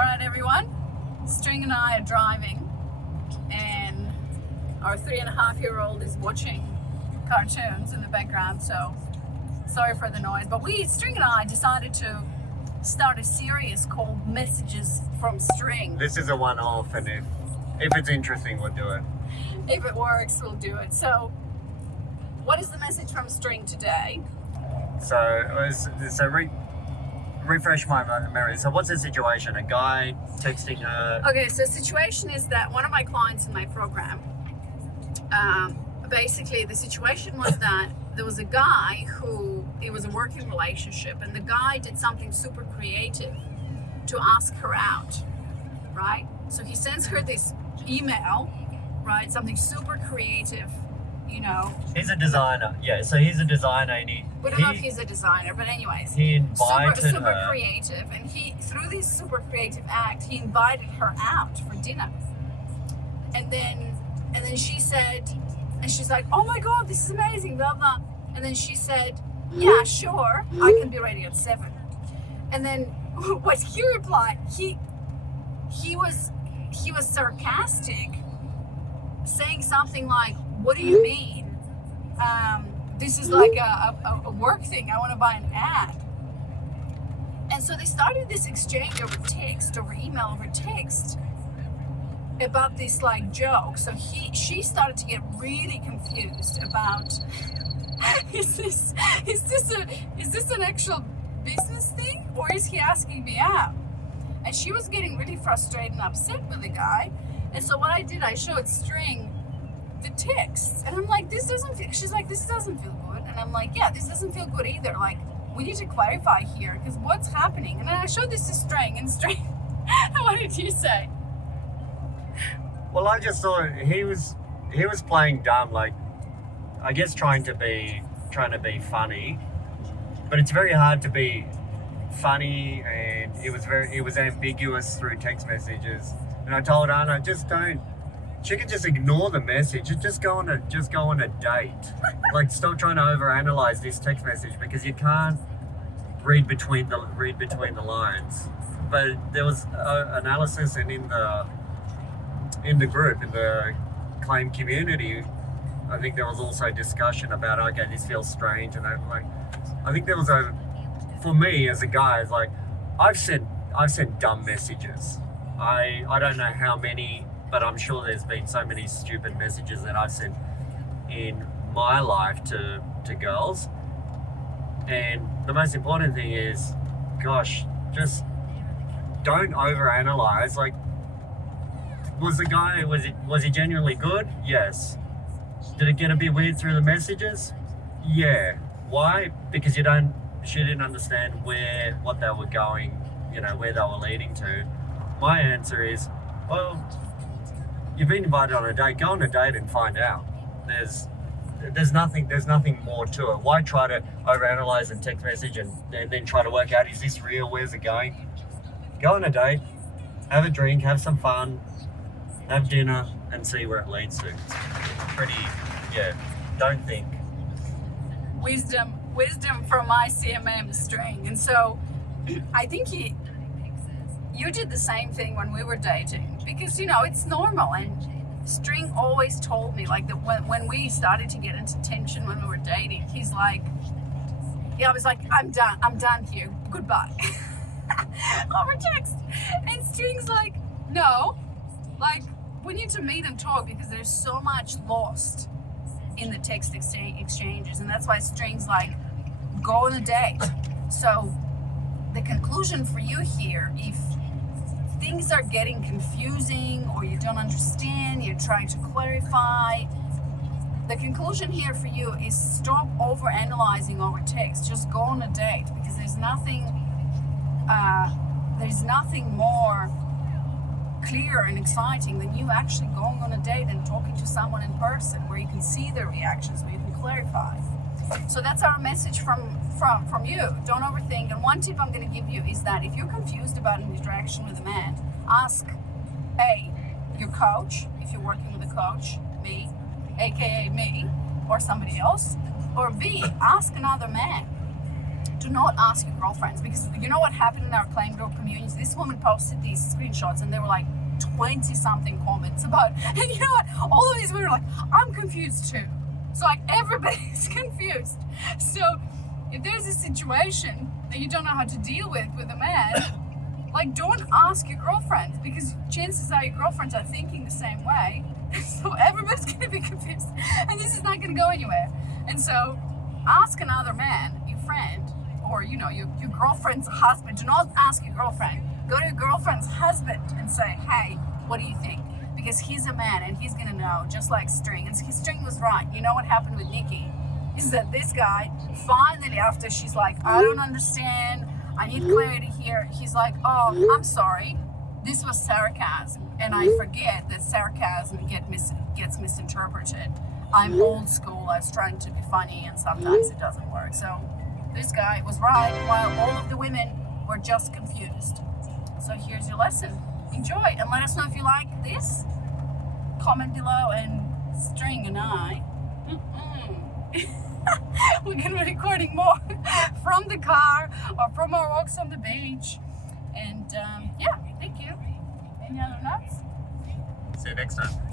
Alright everyone, String and I are driving and our 3.5-year-old is watching cartoons in the background, so sorry for the noise. But String and I decided to start a series called Messages from String. This is a one-off, and if it's interesting, we'll do it. If it works, we'll do it. So what is the message from String today? Refresh my memory. So what's the situation? A guy texting her? Okay, so the situation is that one of my clients in my program, basically the situation was that there was a guy who, it was a working relationship, and the guy did something super creative to ask her out, right? So he sends her this email, right? Something super creative, you know. He's a designer. Yeah, so he's a designer, and we don't know if he's a designer, but anyways, he invited super her. creative, and he, through this super creative act, he invited her out for dinner. And then she said, and she's like, oh my god, this is amazing, blah blah. And then she said, yeah, sure, I can be ready at 7. And then what he replied, he was sarcastic, saying something like, what do you mean? This is like a work thing. I want to buy an ad. And so they started this exchange over text, over email, over text, about this like joke. So she started to get really confused about is this an actual business thing, or is he asking me out? And she was getting really frustrated and upset with the guy. And so what I did, I showed String the texts, and I'm like, she's like, this doesn't feel good. And I'm like, yeah, this doesn't feel good either. Like, we need to clarify here, because what's happening? And then I showed this to String, and String, what did you say? Well, I just thought he was playing dumb, like, I guess trying to be funny, but it's very hard to be funny, and it was ambiguous through text messages. And I told Anna, she can just ignore the message and just go on a date. Like, stop trying to overanalyze this text message, because you can't read between the lines. But there was analysis, and in the group, in the claim community, I think there was also discussion about, okay, this feels strange, and I think there was for me as a guy, it's like, I've sent dumb messages. I don't know how many, but I'm sure there's been so many stupid messages that I've sent in my life to girls. And the most important thing is, gosh, just don't overanalyze. Like, was he genuinely good? Yes. Did it get a bit weird through the messages? Yeah. Why? Because she didn't understand what they were going, where they were leading to. My answer is, well, you've been invited on a date. Go on a date and find out. There's nothing more to it. Why try to overanalyze and text message and then try to work out, is this real? Where's it going? Go on a date, have a drink, have some fun, have dinner, and see where it leads to. It's pretty, don't think. Wisdom from my CMM String. And so I think you did the same thing when we were dating, because it's normal. And String always told me, like, that when we started to get into tension when we were dating, he's like, I was like, I'm done here, goodbye. Over text. And String's like, no, like, we need to meet and talk, because there's so much lost in the text exchanges. And that's why String's like, go on a date. So the conclusion for you here, if things are getting confusing or you don't understand, you're trying to clarify, the conclusion here for you is stop overanalyzing over text. Just go on a date, because there's nothing more clear and exciting than you actually going on a date and talking to someone in person, where you can see their reactions, where you can clarify. So that's our message from you. Don't overthink. And one tip I'm going to give you is that if you're confused about an interaction with a man, ask A, your coach, if you're working with a coach, me, aka me, or somebody else, or B, ask another man. do not ask your girlfriends, because you know what happened in our claim group community? This woman posted these screenshots and there were like 20 something comments about, and you know what? All of these women are like, I'm confused too. So like everybody's confused. So if there's a situation that you don't know how to deal with a man, like don't ask your girlfriends, because chances are your girlfriends are thinking the same way. So everybody's going to be confused and this is not going to go anywhere. And so ask another man, your friend, or you know, your girlfriend's husband. Do not ask your girlfriend. Go to your girlfriend's husband and say, hey, what do you think? Because he's a man and he's gonna know, just like String. And String was right. You know what happened with Nikki? Is that this guy, finally, after she's like, I don't understand, I need clarity here, he's like, oh, I'm sorry, this was sarcasm, and I forget that sarcasm gets misinterpreted. I'm old school, I was trying to be funny, and sometimes it doesn't work. So this guy was right, while all of the women were just confused. So here's your lesson. Enjoy, and let us know if you like this. Comment below, and String and I, we're going to be recording more from the car or from our walks on the beach. And yeah, thank you. Any other nuts? See you next time.